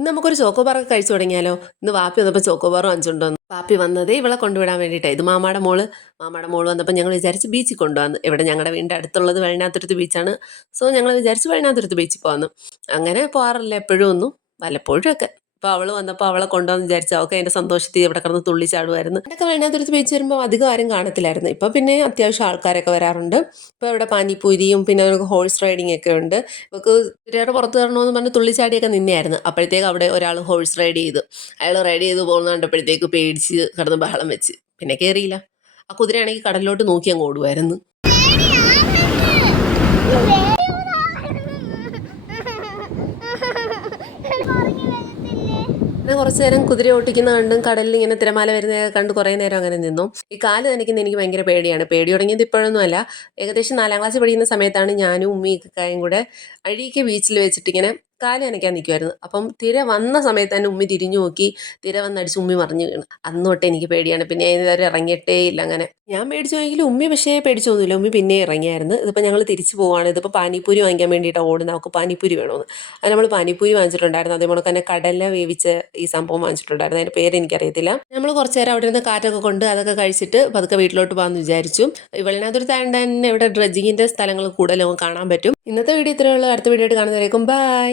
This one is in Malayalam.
ഇന്ന് നമുക്കൊരു ചോക്കോബാറൊക്കെ കഴിച്ചു തുടങ്ങിയാലോ? ഇന്ന് വാപ്പി വന്നപ്പോൾ ചോക്കോബാർ വാങ്ങിച്ചുകൊണ്ട് വന്നു. വാപ്പി വന്നതേ ഇവളെ കൊണ്ടുവിടാൻ വേണ്ടിയിട്ടാണ്. ഇത് മാമാടെ മോള് വന്നപ്പോൾ ഞങ്ങൾ വിചാരിച്ച് ബീച്ചിൽ കൊണ്ടുവന്നു. ഇവിടെ ഞങ്ങളുടെ വീടിൻ്റെ അടുത്തുള്ളത് വഴിനാത്തുരുത്ത് ബീച്ചാണ്. സോ ഞങ്ങൾ വിചാരിച്ച് വഴിനാത്തുരുത്ത് ബീച്ചിൽ പോകാമെന്ന്. അങ്ങനെ പോകാറില്ല എപ്പോഴും ഒന്നും, വല്ലപ്പോഴും ഒക്കെ. അപ്പോൾ അവൾ വന്നപ്പോൾ അവളെ കൊണ്ടുവന്ന് വിചാരിച്ചു. അവൾക്ക് അതിൻ്റെ സന്തോഷത്തിൽ ഇവിടെ കിടന്ന് തുള്ളിച്ചാടുമായിരുന്നു. ഇടയ്ക്ക് വഴിനാത്തുരുത്ത് ബീച്ച് വരുമ്പോൾ അധികം ആരും കാണത്തില്ലായിരുന്നു. ഇപ്പോൾ പിന്നെ അത്യാവശ്യം ആൾക്കാരൊക്കെ വരാറുണ്ട്. ഇപ്പോൾ ഇവിടെ പാനിപ്പൂരിയും പിന്നെ ഒരു ഹോഴ്സ് റൈഡിങ് ഒക്കെ ഉണ്ട്. ഇവൾക്ക് കുതിരയുടെ പുറത്ത് കയറണമെന്ന് പറഞ്ഞ് തുള്ളിച്ചാടിയൊക്കെ നിന്നെയായിരുന്നു. അപ്പോഴത്തേക്ക് അവിടെ ഒരാൾ ഹോഴ്സ് റൈഡ് ചെയ്തു. അയാൾ റൈഡ് ചെയ്ത് പോകുന്ന കണ്ടപ്പോഴത്തേക്ക് പേടിച്ച് കിടന്ന് ബഹളം വെച്ച്. പിന്നെ കയറിയില്ല. ആ കുതിരയാണെങ്കിൽ കടലിലോട്ട് നോക്കി അങ്ങ് ഓടുമായിരുന്നു. ഞാൻ കുറച്ച് നേരം കുതിര ഓട്ടിക്കുന്ന കണ്ടും കടലിൽ ഇങ്ങനെ തിരമാല വരുന്നതൊക്കെ കണ്ട് കുറേ നേരം അങ്ങനെ നിന്നു. ഈ കാല് നനയ്ക്കുന്ന എനിക്ക് ഭയങ്കര പേടിയാണ്. പേടി തുടങ്ങിയത് ഇപ്പോഴൊന്നും അല്ല. ഏകദേശം 4ാം ക്ലാസ്സിൽ പഠിക്കുന്ന സമയത്താണ് ഞാനും ഉമ്മിയും ഇക്കായും കൂടെ അഴീക്ക് ബീച്ചിൽ വെച്ചിട്ടിങ്ങനെ കാല് നനയ്ക്കാൻ നിൽക്കുമായിരുന്നു. അപ്പം തിര വന്ന സമയത്ത് തന്നെ ഉമ്മി തിരിഞ്ഞു നോക്കി. തിര വന്നടിച്ച് ഉമ്മി മറിഞ്ഞു വീണു. അന്ന് തൊട്ട് എനിക്ക് പേടിയാണ്. പിന്നെ അതിന് ഇറങ്ങിയിട്ടേ ഇല്ല. അങ്ങനെ ഞാൻ പേടിച്ചു പോയെങ്കിലും ഉമ്മി പക്ഷേ പേടിച്ചൊന്നുമില്ല. ഉമ്മി പിന്നെ ഇറങ്ങിയായിരുന്നു. ഇതിപ്പോൾ ഞങ്ങൾ തിരിച്ചു പോവാണ്. ഇതിപ്പോൾ പാനിപ്പൂരി വാങ്ങിക്കാൻ വേണ്ടിയിട്ടാണ് ഓടുന്നത്. അവൾക്ക് പാനിപ്പൂരി വേണമെന്ന്. അത് നമ്മൾ പാനിപ്പൂരി വാങ്ങിച്ചിട്ടുണ്ടായിരുന്നു. അതേപോലെ തന്നെ കടല വേവിച്ച് ഈ സംഭവം വാങ്ങിച്ചിട്ടുണ്ടായിരുന്നു. അതിൻ്റെ പേര് എനിക്കറിയത്തില്ല. നമ്മൾ കുറച്ച് നേരം അവിടെ നിന്ന് കാറ്റൊക്കെ കൊണ്ട് അതൊക്കെ കഴിച്ചിട്ട് പതുക്കെ വീട്ടിലോട്ട് പോകാമെന്ന് വിചാരിച്ചു. വെള്ളനാതുരത്തായതുകൊണ്ട് തന്നെ ഇവിടെ ഡ്രഡ്ജിങ്ങിൻ്റെ സ്ഥലങ്ങൾ കൂടുതലും കാണാൻ പറ്റും. ഇന്നത്തെ വീഡിയോ ഇത്രയേ ഉള്ളൂ. അടുത്ത വീഡിയോ ആയിട്ട് കാണുന്നവരേക്കും ബൈ.